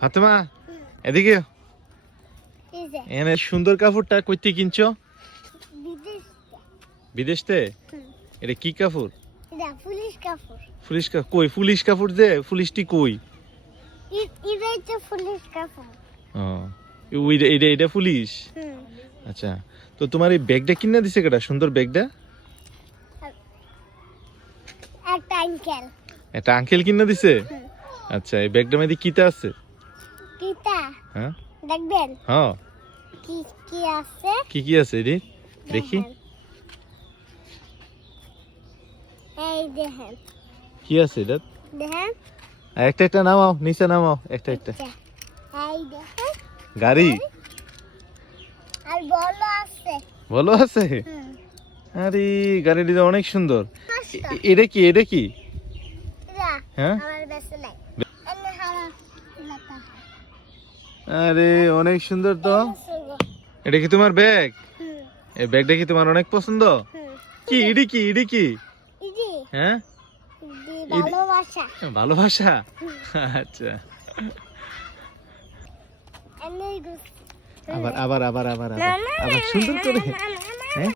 ফাতেমা এদিকে এনে সুন্দর কাপড়টা কইতে কিনছো? বিদেশতে? এটা কি কাপড়? পুলিশ কাপড়। পুলিশ কাপড় কই? পুলিশ কাপড় দে, পুলিশটি কই? এটাই তো পুলিশ কাপড়। ও এটা পুলিশ। আচ্ছা, তো তোমার এই ব্যাগটা কিনে দিছে কেডা? সুন্দর ব্যাগটা একটা আঙ্কেল। একটা আঙ্কেল কিনে দিছে? আচ্ছা, এই ব্যাগটার মধ্যে কিতা আছে? কিতা হ্যাঁ দেখবেন হ্যাঁ, কি কি আছে? কি কি আছে রে দেখি। এই দেখেন, কি আছে এটা? দেখেন একটা একটা নামাও, নিচে নামাও একটা একটা। এই দেখেন গাড়ি আর বলো আছে। ভালো আছে? আরে গাড়িটা অনেক সুন্দর। এটা কি? এটা কি? এটা হ্যাঁ, আমার বেশি নাই। এনে হারা লাতা। আরে অনেক সুন্দর তো। এটা কি তোমার ব্যাগ? এই ব্যাগটা কি তোমার অনেক পছন্দ? কি এটা কি? এটা কি? ইদি হ্যাঁ, দি ভালোবাসা। ভালোবাসা। আচ্ছা, এনে গুস। আবার আবার আবার আবার আবার আবার সুন্দর করে। হ্যাঁ